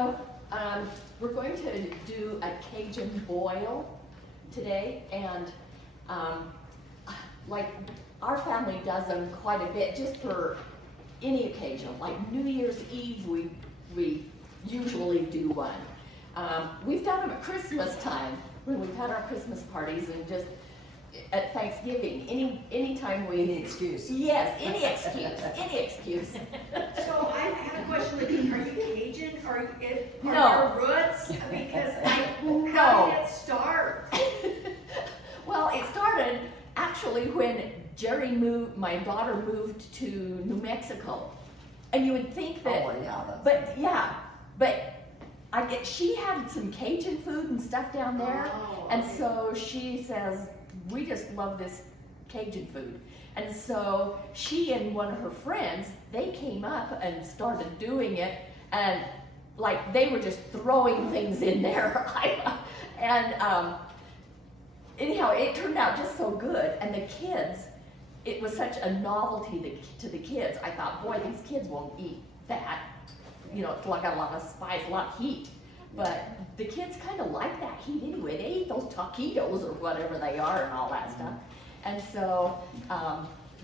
So we're going to do a Cajun boil today, and like our family does them quite a bit just for any occasion. Like New Year's Eve, we usually do one. We've done them at Christmas time when we've had our Christmas parties, and just at Thanksgiving, any time we. Any excuse. Yes, any excuse, any excuse. So I have a question, LaDeen. Are you Cajun? Are No. your roots? Because No. how did it start? Well, it started actually when Jerry moved, my daughter moved to New Mexico. And you would think that, Oh, yeah, that's. but she had some Cajun food and stuff down there. Oh, And okay. so she says, we just love this Cajun food. And so she and one of her friends, they came up and started doing it, and like they were just throwing things in there. And anyhow, it turned out just so good. And the kids, it was such a novelty to the kids. I thought, boy, these kids won't eat that. You know, it's like a lot of spice, a lot of heat. But the kids kind of like that heat anyway. They eat those taquitos or whatever they are and all that stuff. And so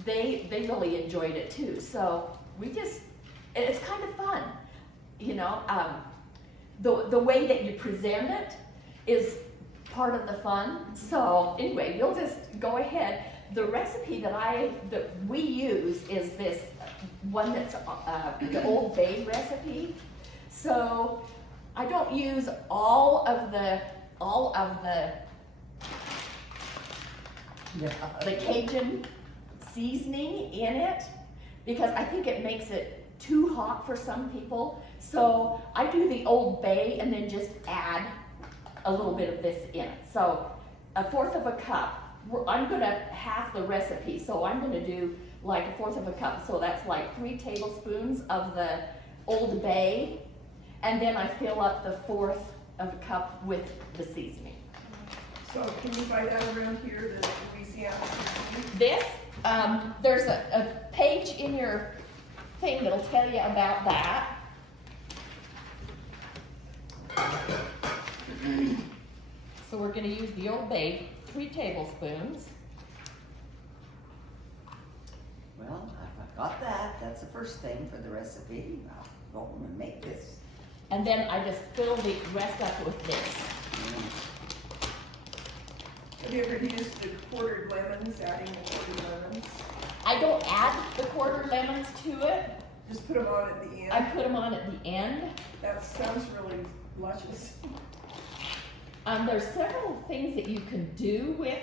they really enjoyed it too. So it's kind of fun. You know, the way that you present it is part of the fun. So anyway, you'll just go ahead. The recipe that we use is this one that's the Old Bay recipe. So I don't use all of the Cajun seasoning in it because I think it makes it too hot for some people. So I do the Old Bay and then just add a little bit of this in. So 1/4 of a cup. I'm gonna half the recipe, so I'm gonna do like 1/4 of a cup. So that's like 3 tablespoons of the Old Bay, and then I fill up the 1/4 of a cup with the seasoning. So can you find that around here, the Louisiana? This, there's a page in your thing that'll tell you about that. So we're gonna use the Old Bay, 3 tablespoons. Well, I've got that. That's the first thing for the recipe. I'll go home and make this. And then I just fill the rest up with this. Have you ever used the quartered lemons, adding the quartered lemons? I don't add the quarter lemons to it. Just put them on at the end? I put them on at the end. That sounds really luscious. There's several things that you can do with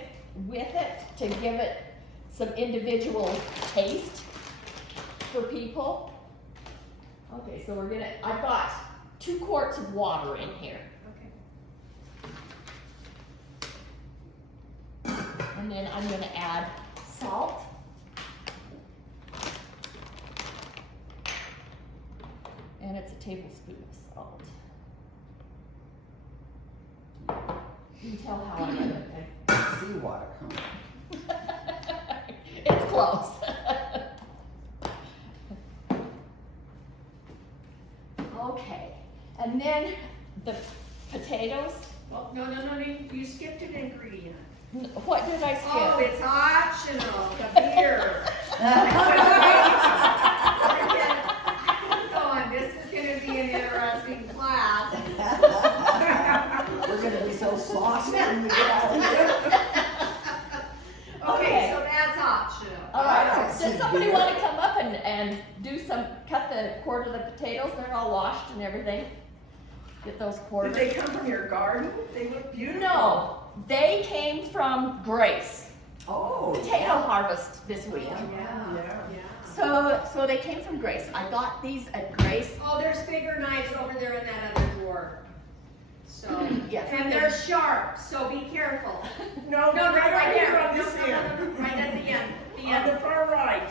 it to give it some individual taste for people. Okay, so I've got 2 quarts of water in here. Okay. And then I'm gonna add salt. And it's a tablespoon of salt. You can tell how I do it. Seawater, huh? It's close. Okay, and then the potatoes. Well, no, you skipped an ingredient. What did I skip? Oh, it's optional, the beer. Go on, this is gonna be an interesting class. We're gonna be so saucy when we get out of here. Okay, so that's optional. All right, I does see somebody beer. want to come up and cut the quarter of the potatoes? They're all washed and everything. Get those Did quarters. they come from your garden? They look beautiful. No, they came from Grace. Oh, Potato harvest this week. Yeah. So they came from Grace. I got these at Grace. Oh, there's bigger knives over there in that other drawer. So, Yes. and they're sharp, so be careful. No, Right here there. on this end. Right at the end. The On end. the far right.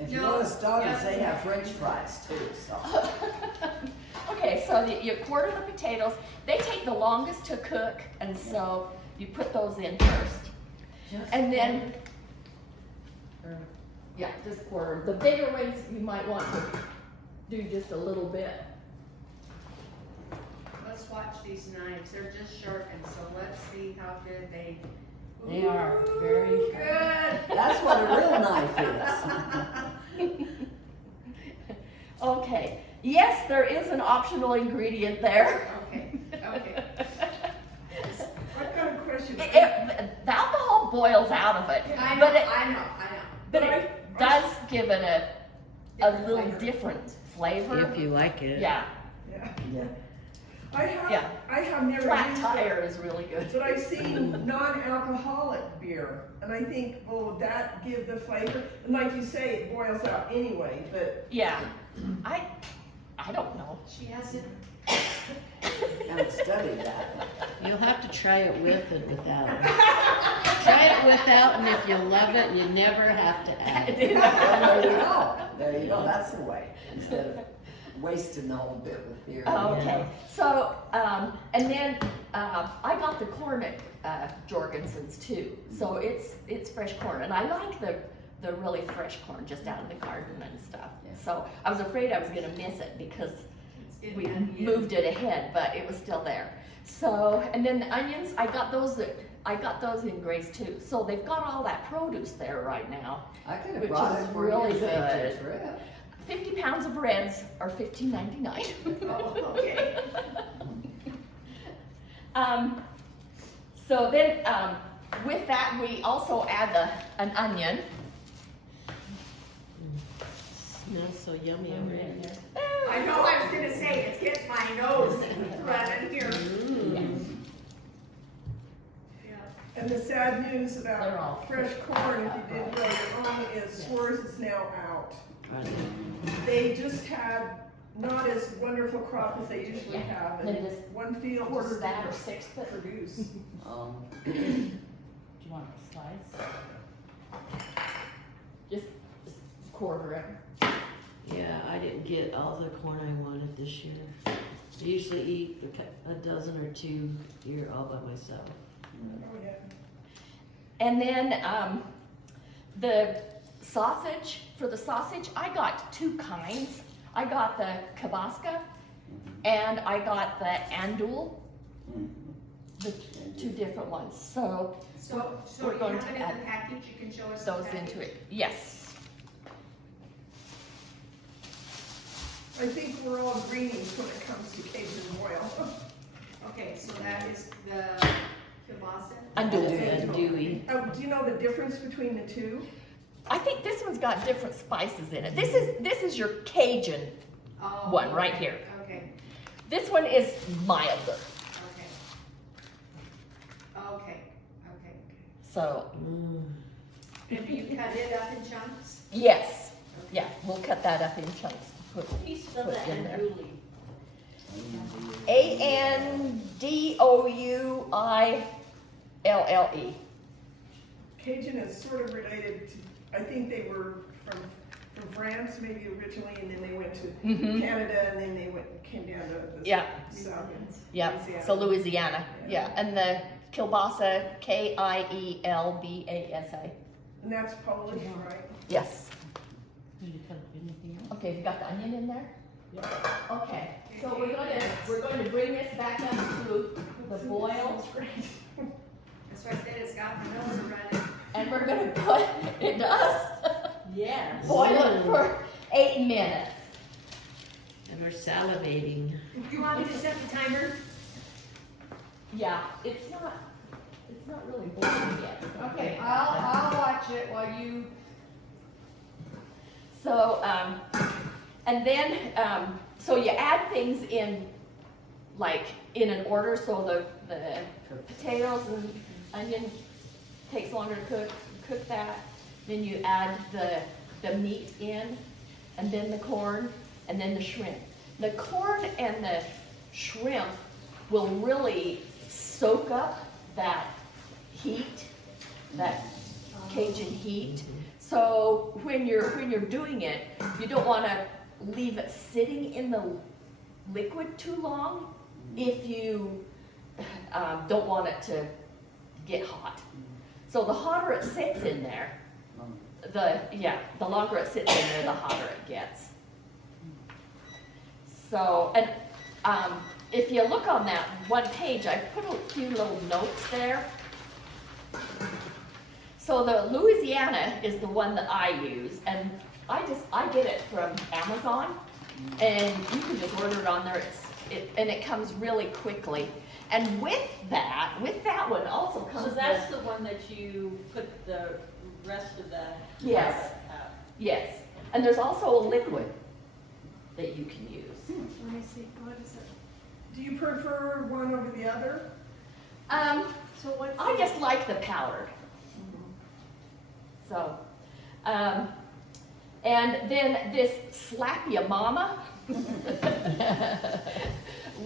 If you No, go to Stoddard's, yeah. they have French fries too, so. Okay, so you quarter the potatoes. They take the longest to cook, and so you put those in first. And then, yeah, just quarter. The bigger ones you might want to do just a little bit. Let's watch these knives, they're just sharpened, so let's see how good they. They are very Ooh, good. That's what a real knife is. Okay, yes, there is an optional ingredient there. Okay, okay. I've got a question. The alcohol boils out of it, I know, but it, I know. but it does give it a Different little flavor. different flavor. If you like it. Yeah, Yeah. Yeah. Yeah. I have never flat used tire it, is really good. but I've seen non-alcoholic beer, and I think, well, would that give the flavor? And like you say, it boils out anyway, but Yeah, I don't know. She hasn't, Haven't studied that. You'll have to try it with and without. Try it without, and if you love it, you never have to add. Well, there you go. There you go. That's the way. Instead of wasting the whole bit with beer. Oh, okay, so, and then, I got the corn at Jorgensen's too, so it's fresh corn, and I like the really fresh corn just out of the garden and stuff. Yeah. So I was afraid I was gonna miss it because it's getting we on you. moved it ahead, but it was still there. So, and then the onions, I got those in Grace too, so they've got all that produce there right now. I could have Which brought is it for really your good. favorite trip. 50 pounds of reds are $15.99. Oh, okay. So then, with that, we also add an onion. Smells so yummy already. I know, I was gonna say, it's getting my nose running here. Mm. Yeah. and the sad news They're all about fresh corn, if you didn't grow your own, is Swerve's is now out. They just had not as wonderful crop as they usually Yeah, have, they and just one field quarter just that or didn't sixth it. produce. Do you want a slice? Just quarter it. Yeah, I didn't get all the corn I wanted this year. I usually eat a dozen or two here all by myself. Oh, yeah. And then, the sausage, for the sausage, I got two kinds. I got the Kielbasa and I got the Andouille, the two different ones. So So We're you going have to it in add the package, you can show us the those package? into it, yes. I think we're all greenies when it comes to Cajun oil. Okay, so that is the kielbasa? Andouille. Andouille. Oh, do you know the difference between the two? I think this one's got different spices in it. This is your Cajun Oh, one right here. Okay, This one is milder. okay. Okay, okay. So, Mm. And do you cut it up in chunks? yes, yeah, we'll cut that up in chunks. Put Please spell put that in there. Andouille. Andouille. Cajun is sort of related to, I think they were from France maybe originally, and then they went to Mhm. Canada, and then they came down to the Yeah. south. Yeah, Louisiana. so Louisiana, yeah, and the kielbasa, Kielbasa. And that's Polish, right? Yes. Did you cut up anything else? Okay, you got the onion in there? Yeah. Okay, so we're going to bring this back up to the boil, That's why I said it's got my nose running. and we're gonna put, it does, Yes. boil it for 8 minutes. And we're salivating. You want me to set the timer? Yeah, it's not really boiling yet. Okay, I'll watch it while you. So, and then, so you add things in, like, in an order, so the potatoes and onion takes longer to cook that. Then you add the meat in, and then the corn, and then the shrimp. The corn and the shrimp will really soak up that heat, that Cajun heat. So when you're doing it, you don't want to leave it sitting in the liquid too long if you don't want it to get hot. So the hotter it sits in there, the longer it sits in there, the hotter it gets. So, and if you look on that one page, I put a few little notes there. So the Louisiana is the one that I use, and I get it from Amazon, and you can just order it on there, and it comes really quickly. And with that one also comes So that's the one that you put the rest of the. Yes. Yes, and there's also a liquid that you can use. Let me see, what is it? Do you prefer one over the other? So what's I just like the powdered. So, and then this Slap Ya Mama,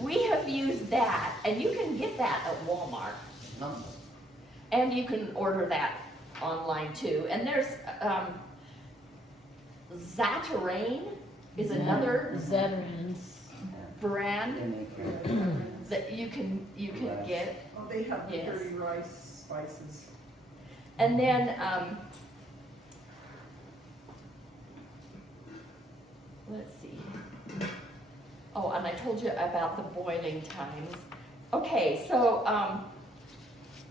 we have used that, and you can get that at Walmart. And you can order that online too. And there's Zatarain is another Veterans. brand that you can get. Oh, they have the Yes. dirty rice spices. And then, let's see. Oh, and I told you about the boiling times. Okay, so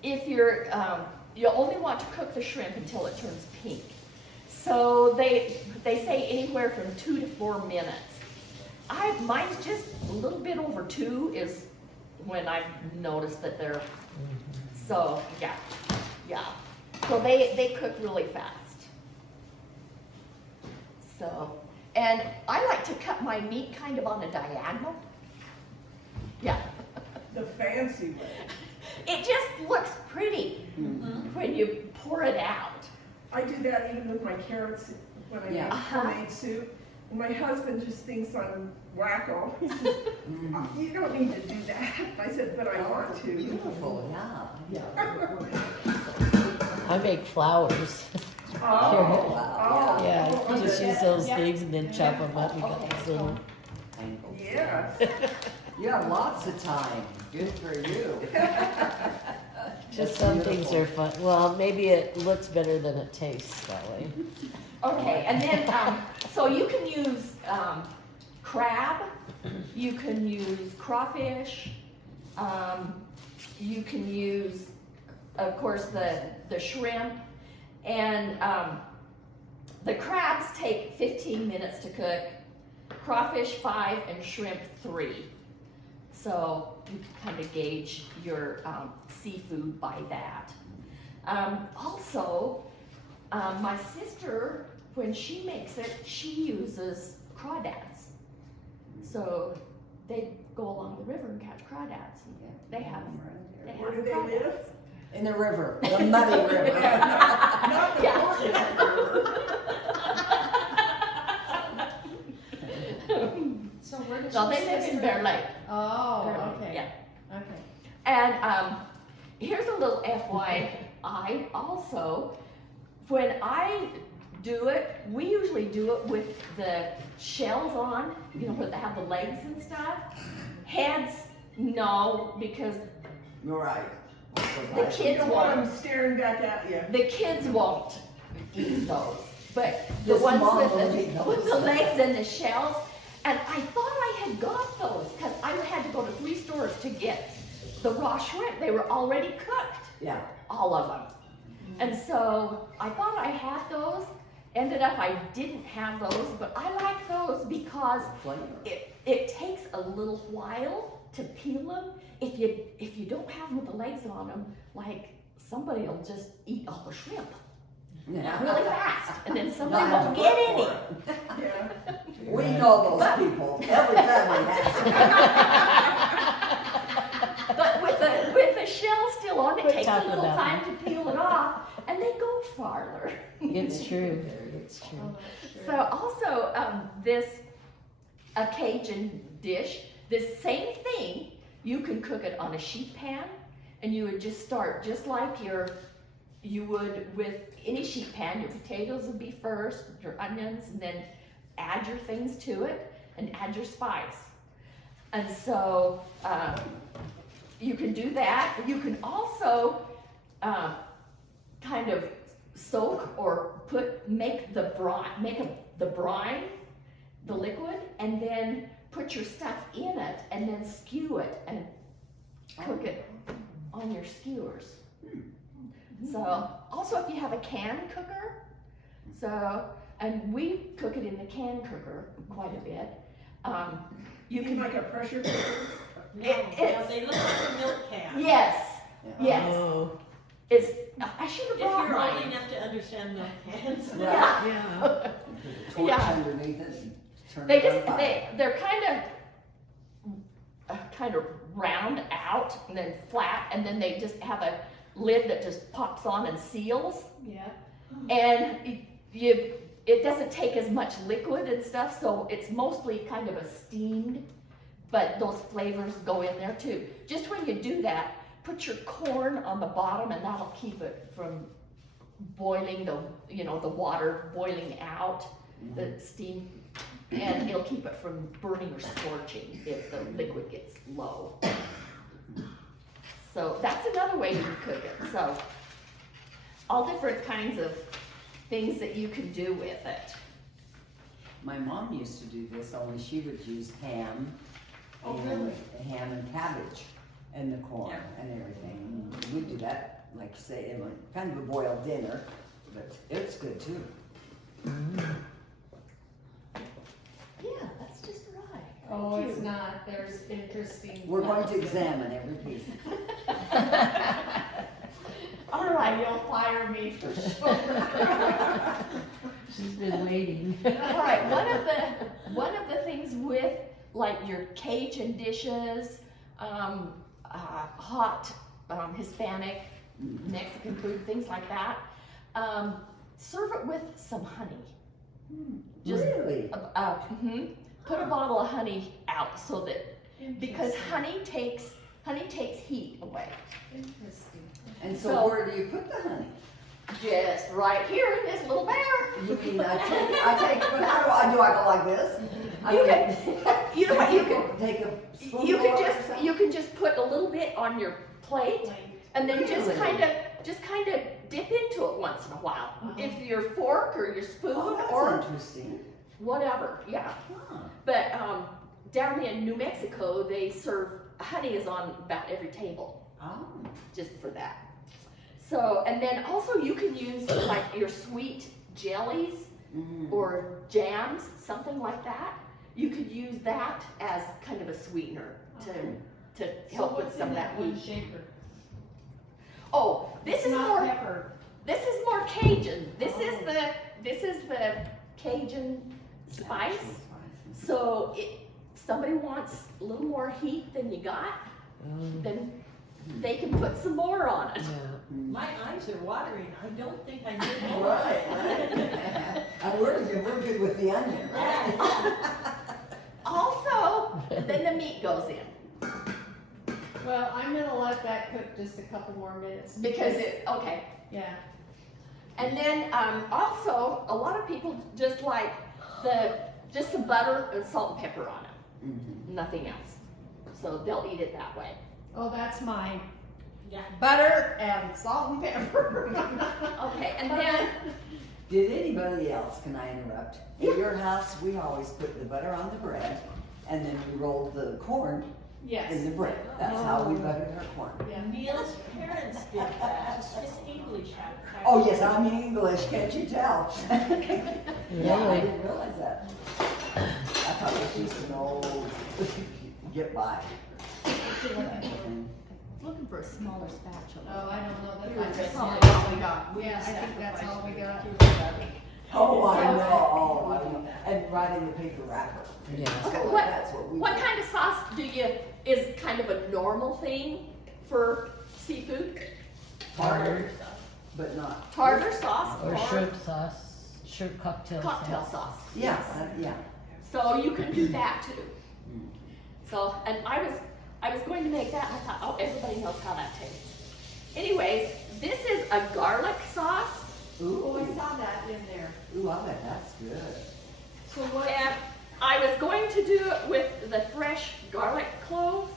if you're, you only want to cook the shrimp until it turns pink. So they say anywhere from 2 to 4 minutes. Mine's just a little bit over 2 is when I've noticed that they're, so yeah. So they cook really fast. So, and I like to cut my meat kind of on a diagonal. Yeah. The fancy way. It just looks pretty when you pour it out. I do that even with my carrots when I make homemade soup. And my husband just thinks I'm wacko. He says, you don't need to do that. I said, but I want to. Beautiful, yeah. I make flowers. Oh, wow. Yeah, Oh, you just okay. use those Yeah. things and then chop them up. We got this little. Yes. You have lots of time. Good for you. Just That's some things beautiful. are fun. Well, maybe it looks better than it tastes that way. Okay, and then, so you can use crab, you can use crawfish, you can use, of course, the shrimp, and the crabs take 15 minutes to cook, crawfish 5, and shrimp 3. So you can kind of gauge your seafood by that. Also, my sister, when she makes it, she uses crawdads. So they go along the river and catch crawdads. They have Where do they crawdads. live? In the river, the muddy river. Not the Yeah. So where does So she they live in live? Bear Lake. Oh, Bear Lake, okay. Yeah. Okay. And here's a little FYI also. When I do it, we usually do it with the shells on, you know, where they have the legs and stuff. Heads, no, because You're right. the You kids don't want won't. them staring back at you. The kids won't eat those. But the Just ones mom with will eat with the those. legs and the shells, and I thought I had got those because I had to go to 3 stores to get the raw shrimp. They were already cooked, Yeah. all of them. And so I thought I had those. Ended up I didn't have those, but I like those because Flavor. it takes a little while to peel them. If you don't have them with the legs on them, like somebody will just eat all the shrimp Yeah. really fast, and then somebody Not won't have to get work any. for it. Yeah. We know those people. Every family has But with the shell still on, it Quit takes a talking little about time to peel it off, and they go farther. It's true. It's true. Oh, that's true. So also this a Cajun dish, this same thing, you can cook it on a sheet pan, and you would just start just like you would with any sheet pan. Your potatoes would be first, your onions, and then add your things to it and add your spice. And so you can do that. You can also kind of soak or make the brine, the liquid, and then put your stuff in it and then skew it and cook it on your skewers. So, also if you have a can cooker, and we cook it in the can cooker quite a bit. You can like a pressure cooker? No, they look like a milk can. Yes, yes. Oh, It's, I should have If brought you're old mine. enough to understand milk cans. Yeah. yeah. Torch Yeah. underneath it and turn They it on just, fire. they're kind of round out and then flat, and then they just have a lid that just pops on and seals. Yeah. And it doesn't take as much liquid and stuff, so it's mostly kind of a steamed, but those flavors go in there too. Just when you do that, put your corn on the bottom, and that'll keep it from boiling, the water boiling out, the steam, and it'll keep it from burning or scorching if the liquid gets low. So that's another way you can cook it. So all different kinds of things that you can do with it. My mom used to do this, only she would use ham. Oh, and really? ham and cabbage and the corn and everything. We'd do that, like you say, in kind of a boiled dinner, but it's good too. Yeah, that's just right. Oh, Thank it's you. not, there's interesting. We're going to examine every piece. All right. You'll fire me for sure. She's been waiting. All right, one of the things with like your Cajun dishes, hot Hispanic, Mexican food, things like that, serve it with some honey. Just Really? put a bottle of honey out so that, because honey takes heat away. Interesting. And so So- where do you put the honey? Just right here in this little bear. You mean I take, but how do I go like this? You can, you know what, you can, Take a spoonful you can or just, something? you can just put a little bit on your plate and then just Really? kind of dip into it once in a while. If your fork or your spoon Oh, that's or interesting. whatever, yeah. Huh. But, down in New Mexico, they serve, honey is on about every table, Oh. just for that. So, and then also you can use like your sweet jellies or jams, something like that. You could use that as kind of a sweetener to help with some of that one heat. shaker? Oh, this It's is not more pepper. Cajun. This is the Cajun spice. So if somebody wants a little more heat than you got, then they can put some more on it. My eyes are watering. I don't think I did that. Right. And we're good with the onion, right? Also, then the meat goes in Well, I'm gonna let that cook just a couple more minutes. because okay. Yeah. And then also a lot of people just like just some butter and salt and pepper on it, nothing else. So they'll eat it that way. Oh, that's mine. Yeah. Butter and salt and pepper. Okay, and then Did anybody else, can I interrupt? In your house, we always put the butter on the bread and then we roll the corn in Yes. the bread. That's how we buttered our corn. Yeah. Neil's parents did that. It's just English. Oh, yes, I'm English, can't you tell? Yeah, I didn't realize that. I thought it was just an old, get by. looking for a smaller spatula. Oh, I don't know that. That's That's probably all we got. Yeah, I think that's all we got. Oh, I know, and right in the paper wrapper. Yeah. Okay, That's what we what do. kind of sauce is kind of a normal thing for seafood? Tartar, but not. Tartar sauce Or or shrimp sauce, shrimp cocktail cocktail sauce. sauce. Yeah, yeah. So you can do that too. So, and I was going to make that, and I thought, oh, everybody knows how that tastes. Anyways, this is a garlic sauce, Oh, I Ooh, saw that in there. ooh, I bet that's good. So what? and I was going to do it with the fresh garlic cloves,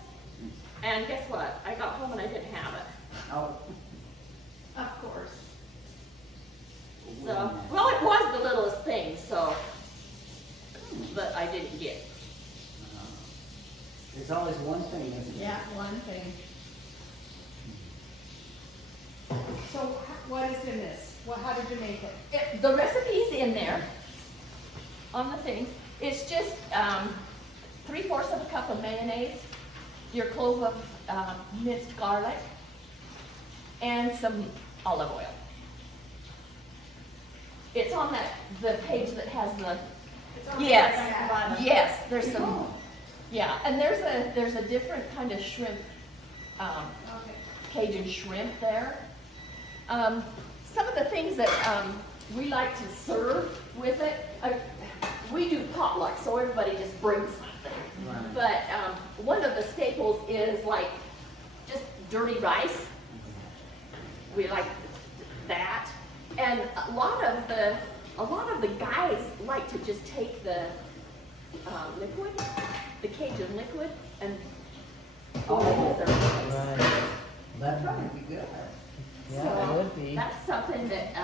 and guess what? I got home and I didn't have it. Oh. Of course. So, well, it was the littlest thing, so, but I didn't get it. There's always one thing, isn't there? Yeah, one thing. So what is in this? How did you make it? The recipe's in there on the thing. It's just 3/4 of a cup of mayonnaise, your clove of minced garlic, and some olive oil. It's on the page that has the, It's on the yes, bottom. yes, there's some, Oh, yeah, and there's a different kind of shrimp, Okay. Cajun shrimp there. Some of the things that we like to serve with it, we do potluck, so everybody just brings something. right. But one of the staples is like just dirty rice. We like that, and a lot of the guys like to just take the liquid, the Cajun liquid, and pour it with their rice. Right. That'd probably be good. Yeah, So, it would be. That's something that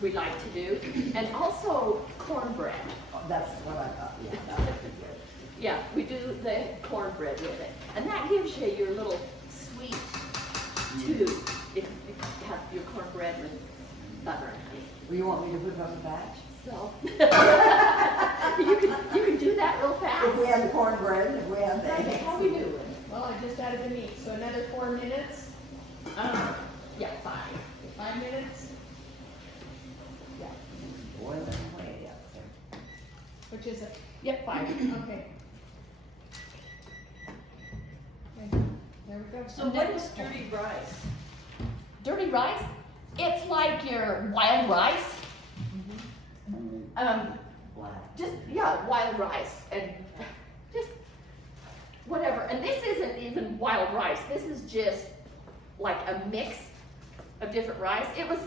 we like to do, and also cornbread. Oh, that's what I thought, yeah, that would be good. Yeah, we do the cornbread with it, and that gives you your little sweet too, if you have your cornbread with butter and honey. Well, you want me to put it on the batch? So, you can do that real fast. If we have the cornbread, if we have the eggs. How we doing? Well, I just added the meat, so another 4 minutes, Yeah, 5. 5 minutes, Boiling away up there. which is it? Yep, 5. Okay. Okay, there we go. So what is dirty rice? Dirty rice, it's like your wild rice. Black. Just, yeah, wild rice and just whatever. And this isn't even wild rice. This is just like a mix of different rice. It was,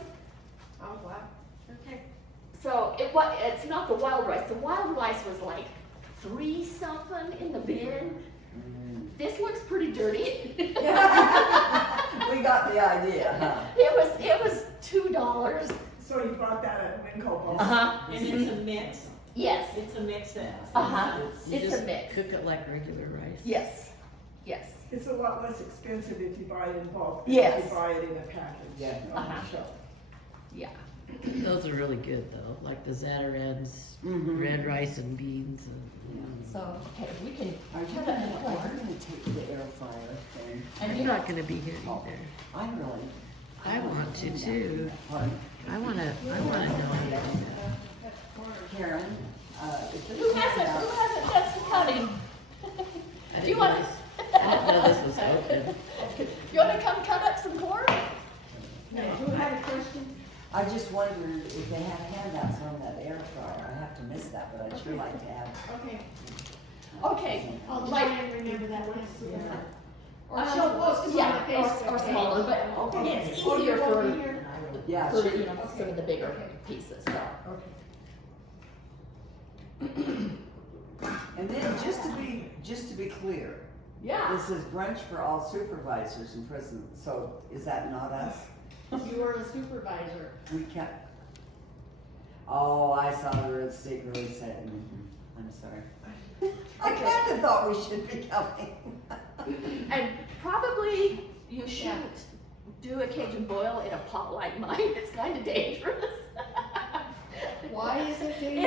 Oh, wow. Okay. so it's not the wild rice. The wild rice was like 3 something in the bin. This looks pretty dirty. We got the idea, huh? It was $2. So you bought that at Winco. Uh-huh. And it's a mix? Yes. It's a mix that. Uh-huh. You It's just a mix. cook it like regular rice. Yes. Yes. It's a lot less expensive if you buy it in bulk than Yes. if you buy it in a package. Yeah. On the Uh-huh. shelf. Yeah. Those are really good though, like the Zatarans, Mhm. red rice and beans and. So, okay, we can Are you put gonna, it in the are corner. you gonna take the air fryer thing? And You're not gonna be here Oh, either. I really. I want to too. Pardon? I wanna know. Karen, if this Who comes hasn't out, done some cutting? I Do you didn't want, know I didn't know this was open. you want to come cut up some corn? Who had a question? I just wondered if they have handouts on that air fryer. I have to miss that, but I'd sure like to have. Okay, Okay. I'll Like, try and remember that one. Or um, she'll post them on the yeah, Facebook or page. smaller, but Okay. it's Oh, you easier won't for, be here? Yeah, for, sure. you know, some of the bigger pieces, so. And then, just to be clear, Yeah. this is brunch for all supervisors in prison, so is that not us? You are a supervisor. We can't. Oh, I saw the red stick really said, I'm sorry. I kinda thought we should be coming. And probably you shouldn't do a Cajun boil in a pot like mine. It's kind of dangerous. Why is it It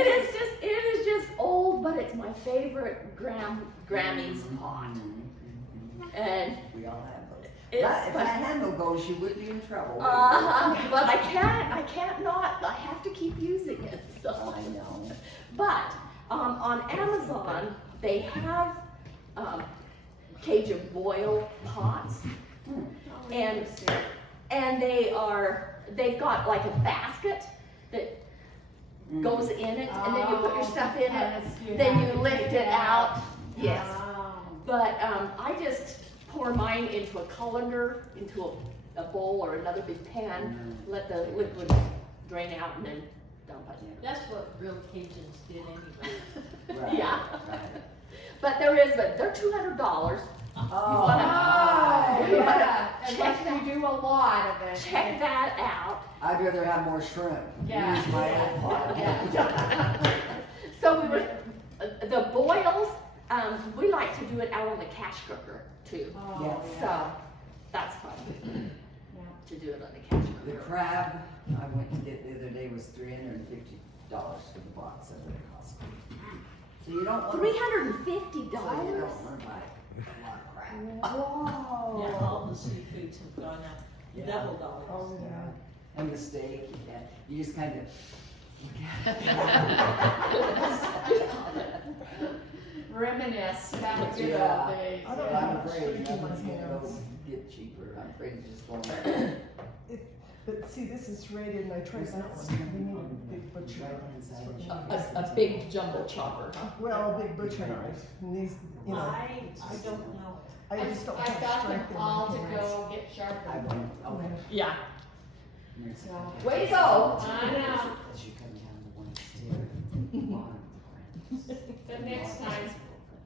is just old, but it's my favorite Grammy's pot. And We all have those. it's If that handle goes, you would be in trouble. but I can't not, I have to keep using it, so. I know. But, on Amazon, they have, Cajun boil pots, and they've got like a basket that goes in it, and then you put your stuff in it, then you lift it out, yes. But, I just pour mine into a colander, into a bowl or another big pan, let the liquid drain out, and then dump it. That's what real Cajuns did anyway. Right, Yeah. right. But they're $200. Oh, wanna- Oh, You yeah, wanna unless you do a lot of it. Check that out. I'd rather have more shrimp. Yeah. Use my own pot. So we were, the boils, we like to do it out on the cash cooker too. Oh, Yes. So that's fun to do it on the cash The cooker. crab I went to get the other day was $350 for the box of it at Costco. So you don't want $350. So you don't want to buy a lot of crab. Whoa. Yeah, all the seafoods have gone up, Yeah. double dollars. Oh, yeah. And the steak, yeah, you just kind of. Reminisce about the good Yeah. old days. I don't But have I'm a afraid steak in my nothing's gonna go hands. get cheaper, I'm afraid it's just going. But see, this is rated and I tried that one. We need a big butcher knife. A big jumbo chopper, huh? Well, a big butcher knife. And these, you know, I don't know. I just don't I've have got them strength in all my to hands. go get I sharpened. went, okay. Yeah. Next So, time. way to go. I know. As you come down the one stair, bottom of the ground. The next time.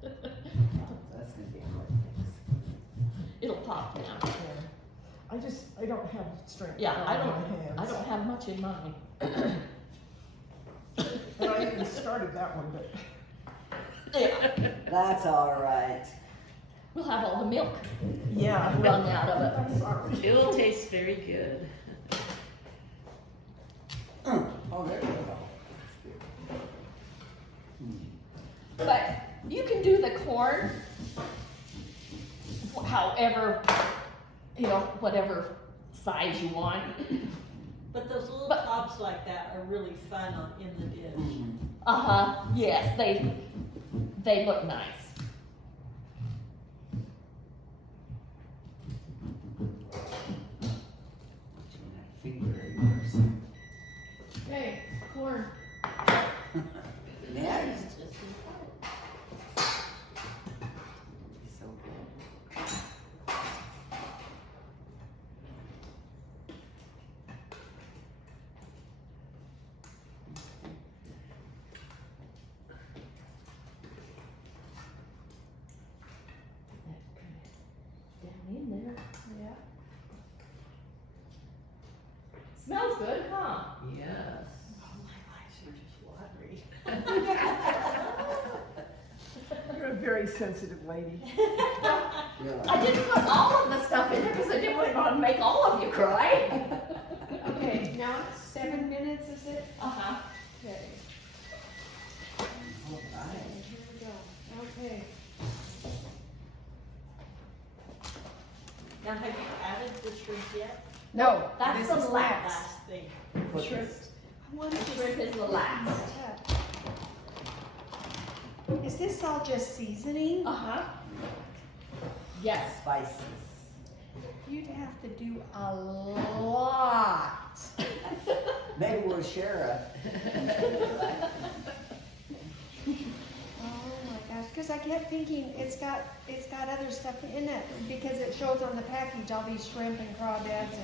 That's gonna be a hard fix. It'll pop down. Yeah. I don't have strength in Yeah, my hands. I don't have much in mine. And I even started that one, but Yeah. That's all right. We'll have all the milk yeah. wrung out of it. I'm sorry. It will taste very good. Oh, there you go. But you can do the corn however, whatever size you want. But those little But- tops like that are really fun in the dish. Uh-huh, yes, they look nice. Finger of yours. Okay, corn. Next. Just in So good. Down in there. Yeah. Smells good, huh? Yes. Oh, my eyes are just watery. You're a very sensitive lady. Really. I didn't put all of the stuff in there because I didn't want to make all of you cry. Okay, now it's 7 minutes, is it? Uh-huh. Okay, All right. here we go. Okay. Now, have you added the shrimp yet? No, that's This the is last. Last thing. Put Shrimp. this- I wanted The to shrimp is the last. Is this all just seasoning? Uh-huh. Yes. Spices. You'd have to do a lot. Maybe we'll share Oh my gosh, because I kept thinking it's got other stuff in it because it shows on the package all these shrimp and crawdads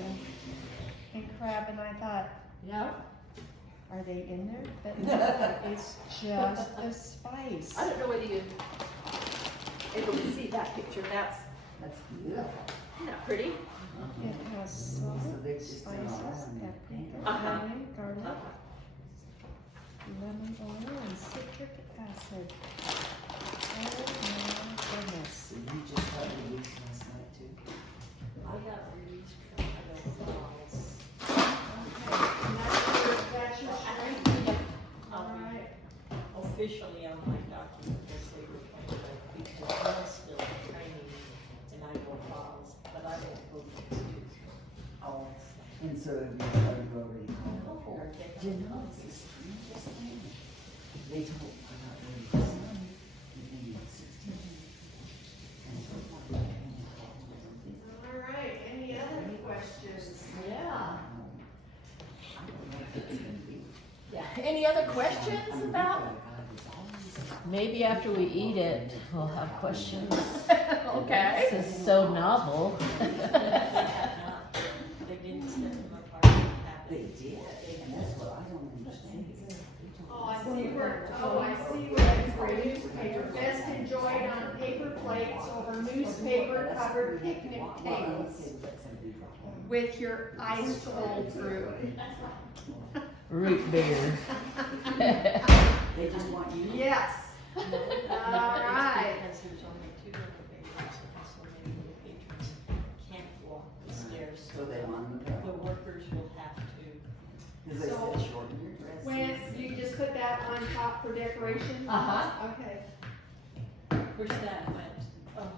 and crab, and I thought, Yeah. are they in there? But no, it's just the spice. I don't know whether you able to see that picture. That's That's beautiful. isn't that pretty? It has salt, So they just do all spices, that and paprika, Uh-huh. onion, garlic, lemon oil, and citric acid. Oh my goodness. So you just had the lease last night too? I got released from the walls. Okay, and that's your shrimp? All right. Officially on my document, they say we're 25 because I'm still training and I go files, but I don't go to the Oh. And so you already called for it? You know, it's the strangest thing. They told, I'm not ready to sign. You need 16. And so, All right, any other questions? Yeah. I don't know what it's gonna be. Yeah. Any other questions about? Maybe after we eat it, we'll have questions. Okay. This is so novel. They didn't set them apart. and have They it. did, and that's what I don't understand. I see where it's for newspaper, best enjoyed on paper plates over newspaper covered picnic tables with your ice cold brew. Root beer. They just want you. Yes. All right. Because for decoration? Uh-huh. Okay. Where's that went? Oh,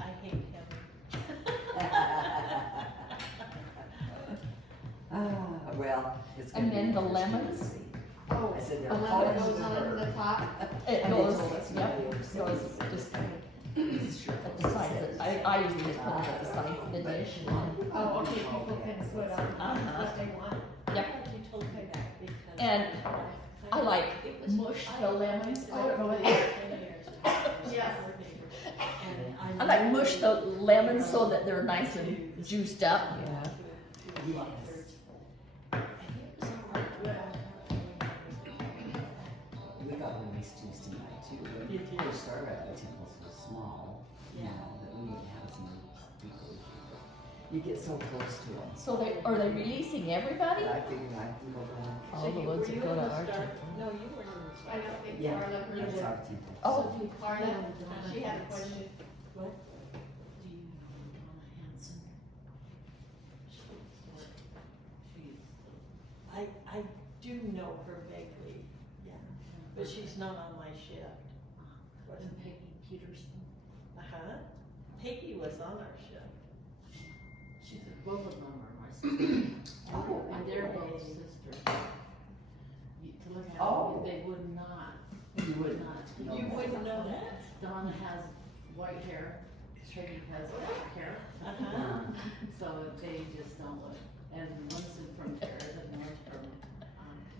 I hate him. Well, it's gonna And be then the interesting to lemons? see. Oh, I said a they're lemon always goes on preferred. the top. It And they goes, told us yep, nobody ever goes said just It's true. at the sides. I usually just put it at the sides of the dish. Oh, okay, people can put on Uh-huh. what they want. Yep. You told me that because. And I like It was- mush the lemons. I don't know what Yeah. I like mush the lemons so that they're nice and juiced up. Yeah. Yes. We got one of these stews tonight too. When Did you? first started out, the temples were small, you know, that we need to have some people. You get so close to them. So are they releasing everybody? I figured I can go down. All the ones that go to our temple. No, you were in the I don't think Yeah, Carla heard that's it. our temple. Oh, Carla, she had a question. What? Do you know Donna Hanson? I do know her vaguely, yeah, but she's not on my shift. And Peggy Peterson? Uh-huh. Peggy was on our shift. She's, both of them are my sisters. Oh. And they're both sisters. To look at Oh. them, they would not, You would not. know You that. wouldn't know that? Donna has white hair, Peggy has black hair, Uh-huh. so they just don't look. And one's from Paris and one's from,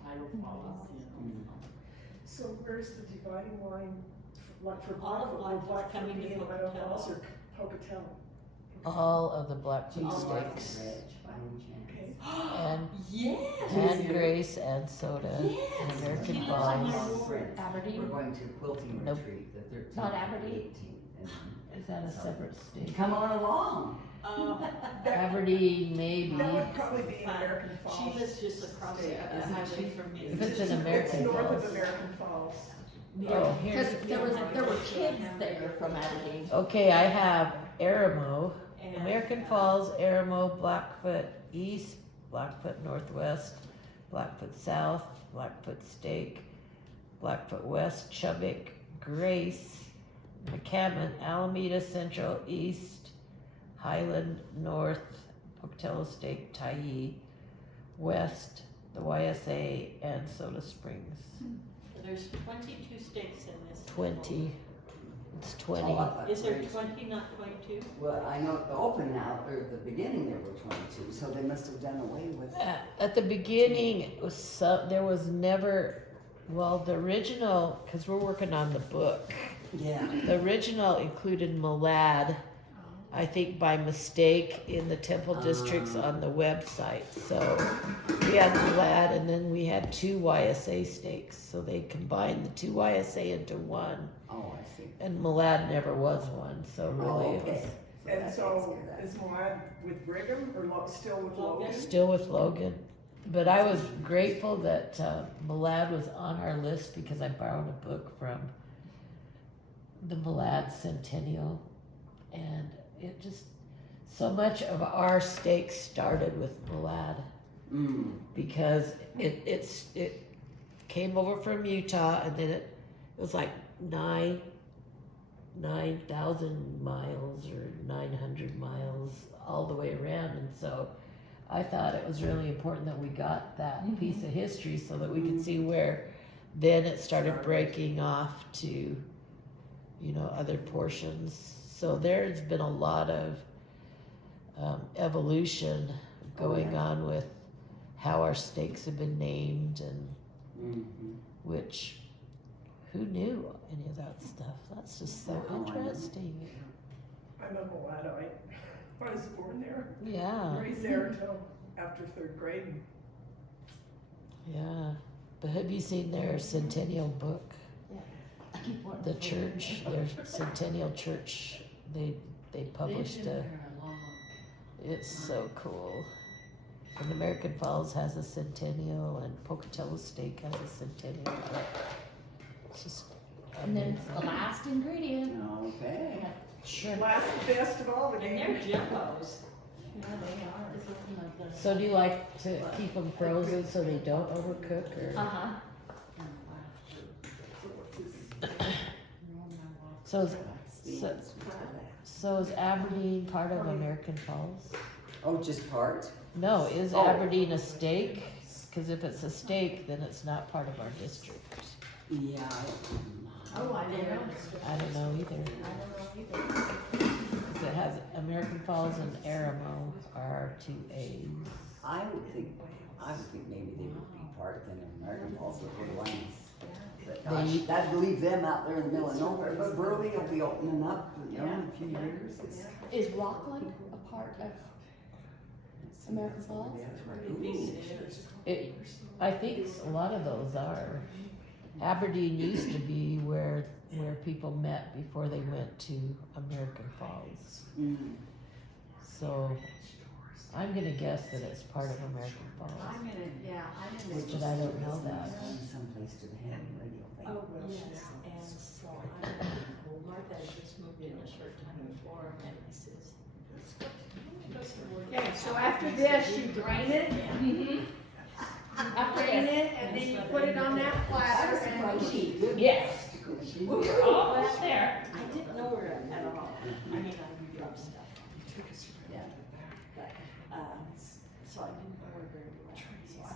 Iowa Falls, you know. So where's the dividing line, like for All of Blackfoot, will Blackfoot's Blackfoot coming be to in Idaho Pocatello. Falls or Pocatello? All of the Blackfoot Do you like steaks, Reg by any chance? Okay. and, Yes. and Grace and Soda, and Yes. American She lives on my Falls. ward. Aberdeen? We're going to a quilting Nope. retreat, the 13th. Not and Aberdeen? 18th, and Is that a separate state? come on along. Aberdeen, maybe. That would probably be in American She Falls. lives just across the, Yeah. isn't she from me? If it's in It's American north Falls. of American Falls. Oh, Because here's, there were kids there from Aberdeen. okay, I have Aramo, And, American Falls, Aramo, Blackfoot East, Blackfoot Northwest, Blackfoot South, Blackfoot Steak, Blackfoot West, Chubbuck, Grace, McCammon, Alameda Central, East, Highland, North, Pocatello Steak, Tyee, West, the YSA, and Soda Springs. There's 22 steaks in this. 20. It's Oh, 20. I thought Is there Reg- 20, not 22? Well, I know at the open now, or at the beginning there were 22, so they must have done away with. At the beginning, it was there was never, well, the original, because we're working on the book, Yeah. the original included Malad, I think by mistake in the temple districts on the website. So we had Malad, and then we had 2 YSA steaks. So they combined the 2 YSA into one, Oh, I see. and Malad never was one. So really, Oh, it okay. And that so takes care of that. is Moab with Brigham or still with Logan? was still with Logan. But I was grateful that Malad was on our list because I borrowed a book from the Malad Centennial, and it just, so much of our steaks started with Malad Mm. because it came over from Utah, and then it was like 9,000 miles or 900 miles all the way around, and so I thought it was really important that we got that piece of history so that we could see where then it started breaking off to, you know, other portions. So there's been a lot of evolution going on with how our steaks have been named, and Mm-hmm. which, who knew any of that stuff? That's just so Oh, I know. interesting. I'm a Moabite. I was born there, Yeah, raised there until after 3rd grade. yeah. But have you seen their centennial book? The church, their centennial church, they published a, it's so cool. And American Falls has a centennial, and Pocatello Steak has a centennial. It's just And then amazing. the last ingredient. Okay. Shrimp. Last best of all the And game. they're jumbos. So do you like to keep them frozen so they don't overcook, or? Uh-huh. So is, so is Aberdeen part of American Falls? Oh, just part? No, is Oh. Aberdeen a stake? Cause if it's a stake, then it's not part of our district. Yeah. Oh, I don't know. I don't know either. I don't know either. 'Cause it has American Falls and Aramo are two A's. I would think maybe they would be part then of American Falls with their lines. But gosh, that'd leave them out there in the middle of nowhere, but Burley will be opening up, you know, in a few years. Is Rockland a part of American Falls? I think a lot of those are. Aberdeen used to be where people met before they went to American Falls. Mm. So I'm gonna guess that it's part of American Falls, but I don't know that. Someplace to the Henry radio thing. Oh, yes, and so Martha had just moved in a short time before, and I says, Okay, so after this, you drain it, Mm-hmm. drain it, and then you put it on that platter and. Yes. We're all out there. I didn't know her at all. I mean, I love stuff. Yeah. But, so I didn't know her very well.